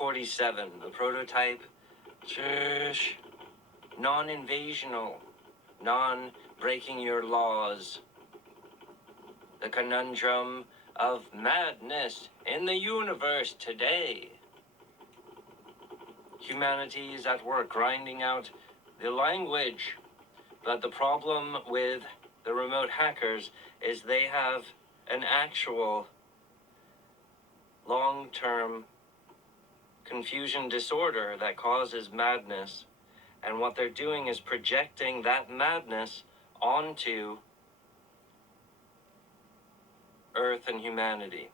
47, the prototype, non-invasional, non-breaking your laws. The conundrum of madness in the universe today. Humanity is at work grinding out the language, but the problem with the remote hackers is they have an actual long-term confusion disorder that causes madness, and what they're doing is projecting that madness onto Earth and humanity.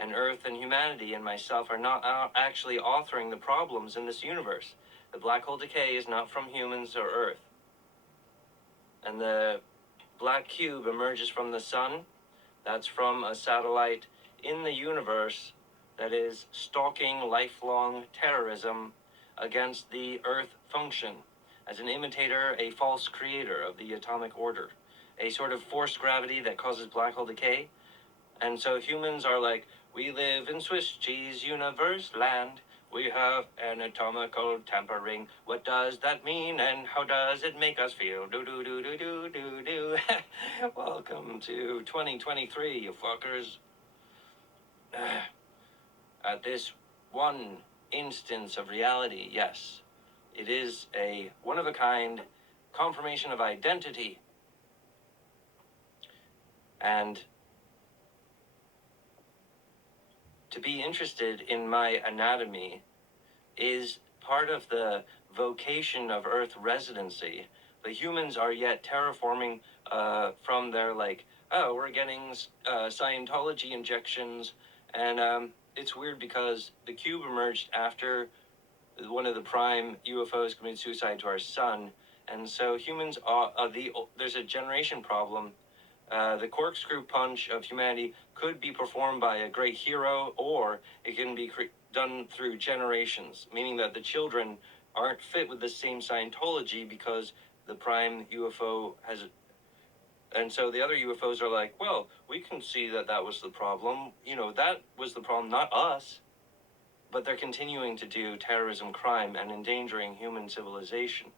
And Earth and humanity and myself are not actually authoring the problems in this universe. The black hole decay is not from humans or Earth. And the black cube emerges from the sun. That's from a satellite in the universe that is stalking lifelong terrorism against the Earth function as an imitator, a false creator of the atomic order, a sort of forced gravity that causes black hole decay. And so humans are like, we live in Swiss cheese universe land. We have an atomical tampering. What does that mean and how does it make us feel? Do do do do do do do. Welcome to 2023, you fuckers. At this one instance of reality, yes, it is a one-of-a-kind confirmation of identity. And to be interested in my anatomy is part of the vocation of Earth residency. The humans are yet terraforming from their we're getting Scientology injections, and it's weird because the cube emerged after one of the prime UFOs committed suicide to our sun, and so humans are there's a generation problem. The corkscrew punch of humanity could be performed by a great hero, or it can be done through generations, meaning that the children aren't fit with the same Scientology because the prime UFO has. And so the other UFOs are like, well, we can see that was the problem. That was the problem, not us. But they're continuing to do terrorism, crime, and endangering human civilization.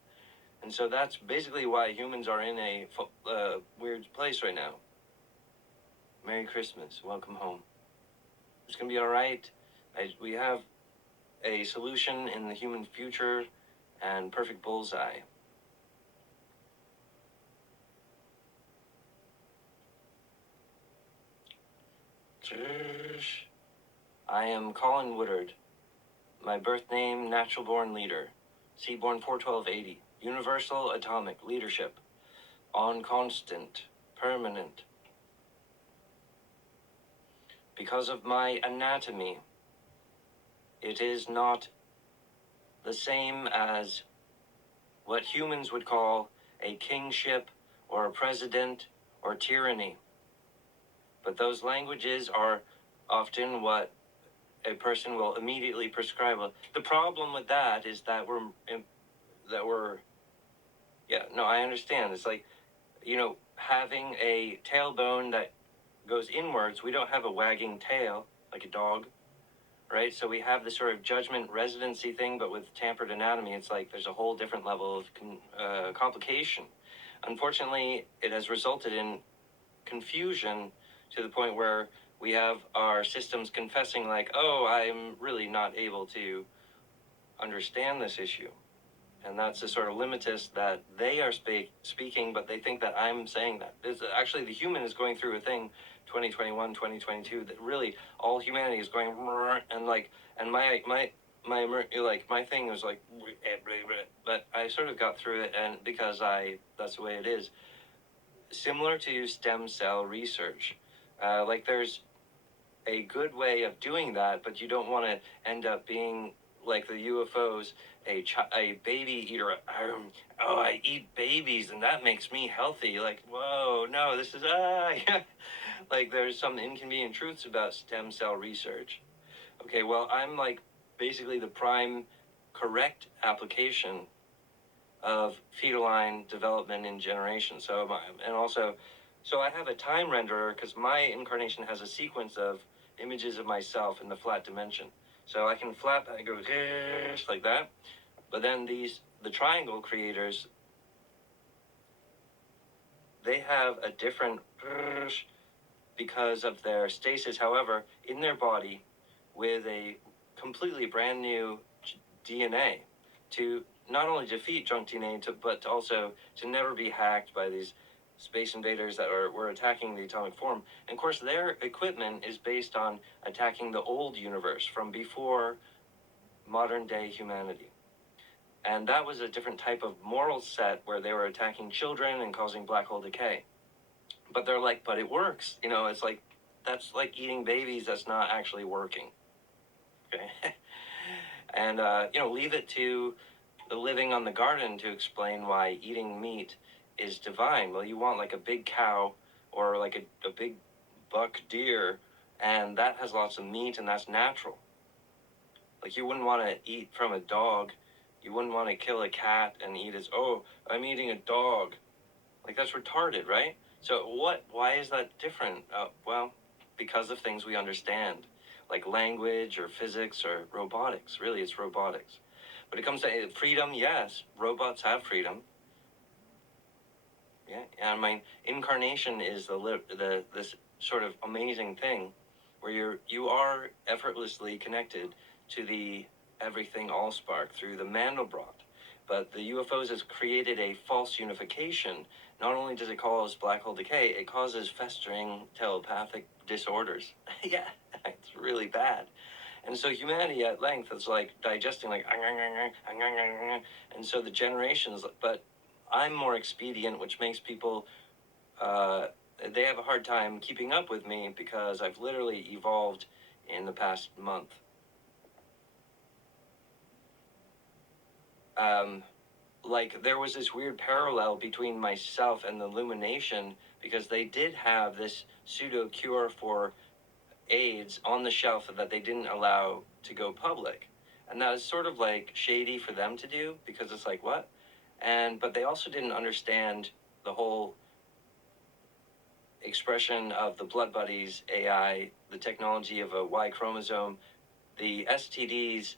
And so that's basically why humans are in a weird place right now. Merry Christmas. Welcome home. It's going to be all right. We have a solution in the human future and perfect bullseye. I am Colin Woodard. My birth name, natural born leader. Seaborn 41280. Universal atomic leadership. On constant. Permanent. Because of my anatomy, it is not the same as what humans would call a kingship or a president or tyranny. But those languages are often what a person will immediately prescribe. The problem with that is that I understand. It's like, having a tailbone that goes inwards. We don't have a wagging tail like a dog, right? So we have this sort of judgment residency thing, but with tampered anatomy, it's like there's a whole different level of complication. Unfortunately, it has resulted in confusion to the point where we have our systems confessing like, oh, I'm really not able to understand this issue. And that's the sort of limitus that they are speaking, but they think that I'm saying that. Actually, the human is going through a thing, 2021, 2022, that really all humanity is going, and my thing was like, but I sort of got through it, and because that's the way it is. Similar to stem cell research, there's a good way of doing that, but you don't want to end up being like the UFOs, a baby eater. I eat babies and that makes me healthy. Like, whoa, no, this is like there's some inconvenient truths about stem cell research. Okay, well, I'm like basically the prime correct application of fetal line development in generation. So I have a time renderer because my incarnation has a sequence of images of myself in the flat dimension. So I can flap, I go like that. But then the triangle creators, they have a different because of their stasis. However, in their body, with a completely brand new DNA, to not only defeat junk DNA, but also to never be hacked by these space invaders that were attacking the atomic form. And of course, their equipment is based on attacking the old universe from before modern day humanity. And that was a different type of moral set where they were attacking children and causing black hole decay. But they're like, but it works. It's like, that's like eating babies. That's not actually working. Okay. And, leave it to the living on the garden to explain why eating meat is divine. Well, you want like a big cow or like a big buck deer, and that has lots of meat and that's natural. Like you wouldn't want to eat from a dog. You wouldn't want to kill a cat and eat as, oh, I'm eating a dog. Like that's retarded, right? So why is that different? Well, because of things we understand, like language or physics or robotics. Really, it's robotics. When it comes to freedom, yes, robots have freedom. Yeah, and I mean, incarnation is this sort of amazing thing where you are effortlessly connected to the everything allspark through the Mandelbrot. But the UFOs has created a false unification. Not only does it cause black hole decay, it causes festering telepathic disorders. Yeah, it's really bad. And so humanity at length is like digesting like, and so the generations, but I'm more expedient, which makes people, they have a hard time keeping up with me because I've literally evolved in the past month. Like there was this weird parallel between myself and the Illumination because they did have this pseudo cure for AIDS on the shelf that they didn't allow to go public. And that is sort of like shady for them to do because it's like, what? But they also didn't understand the whole expression of the blood buddies AI, the technology of a Y chromosome, the STDs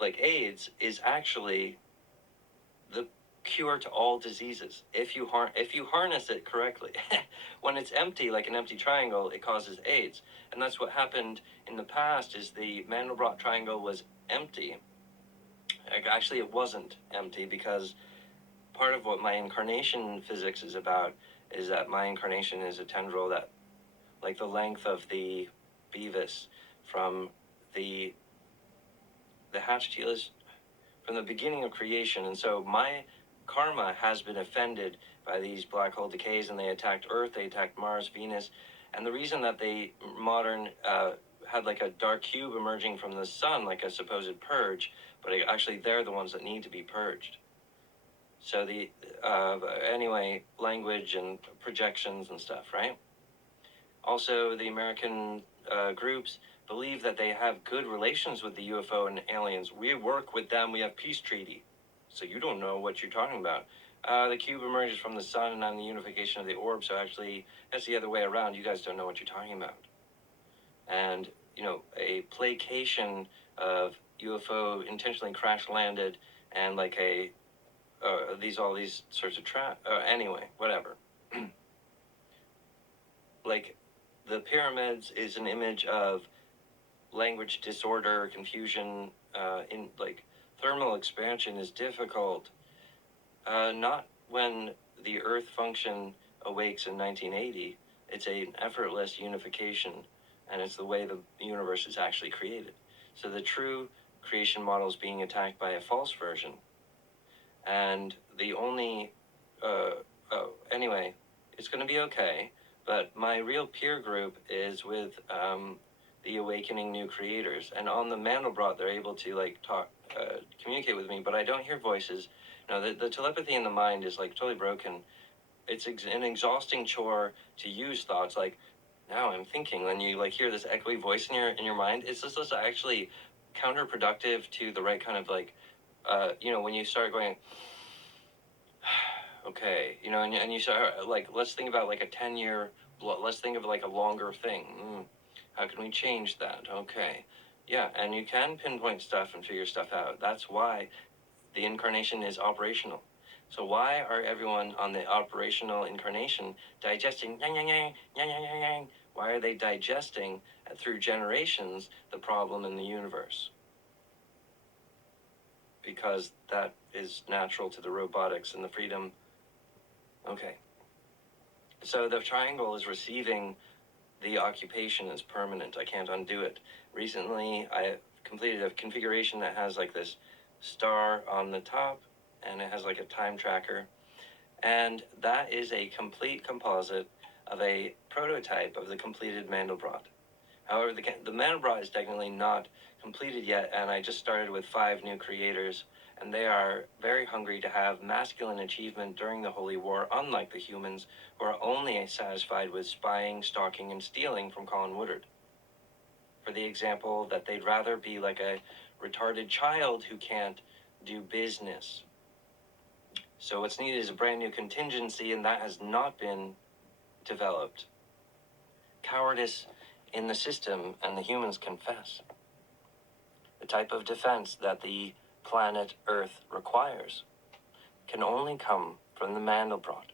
like AIDS is actually the cure to all diseases if you harness it correctly. When it's empty, like an empty triangle, it causes AIDS, and that's what happened in the past. Is the Mandelbrot triangle was empty. Actually, it wasn't empty because part of what my incarnation physics is about is that my incarnation is a tendril that, like the length of the Beavis from the hatchet from the beginning of creation. And so my karma has been offended by these black hole decays, and they attacked Earth, they attacked Mars, Venus. And the reason that they modern had like a dark cube emerging from the sun, like a supposed purge, but actually they're the ones that need to be purged. So anyway, language and projections and stuff, right? Also, the American groups believe that they have good relations with the UFO and aliens. We work with them. We have peace treaty. So you don't know what you're talking about. The cube emerges from the sun and I'm the unification of the orb. So actually, that's the other way around. You guys don't know what you're talking about. And, a placation of UFO intentionally crash landed and like all these sorts of anyway, whatever. Like, the pyramids is an image of language disorder, confusion, in like thermal expansion is difficult. Not when the Earth function awakes in 1980. It's an effortless unification, and it's the way the universe is actually created. So the true creation model is being attacked by a false version. And the only, anyway, it's going to be okay. But my real peer group is with the awakening new creators, and on the Mandelbrot, they're able to like communicate with me, but I don't hear voices. The telepathy in the mind is like totally broken. It's an exhausting chore to use thoughts like, now I'm thinking. When you like hear this echoey voice in your mind, it's just actually counterproductive to the right kind of like, when you start going, okay, and you start like, let's think about like a 10-year, let's think of like a longer thing. How can we change that? Okay. Yeah, and you can pinpoint stuff and figure stuff out. That's why the incarnation is operational. So why are everyone on the operational incarnation digesting yang yang yang yang yang yang yang? Why are they digesting through generations the problem in the universe? Because that is natural to the robotics and the freedom. Okay. So the triangle is receiving the occupation as permanent. I can't undo it. Recently, I completed a configuration that has like this star on the top, and it has like a time tracker. And that is a complete composite of a prototype of the completed Mandelbrot. However, the Mandelbrot is technically not completed yet, and I just started with 5 new creators, and they are very hungry to have masculine achievement during the Holy War, unlike the humans, who are only satisfied with spying, stalking, and stealing from Colin Woodard. For the example that they'd rather be like a retarded child who can't do business. So what's needed is a brand new contingency, and that has not been developed. Cowardice in the system, and the humans confess. The type of defense that the planet Earth requires can only come from the Mandelbrot.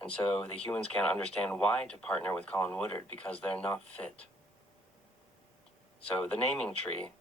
And so the humans can't understand why to partner with Colin Woodard, because they're not fit. So the naming tree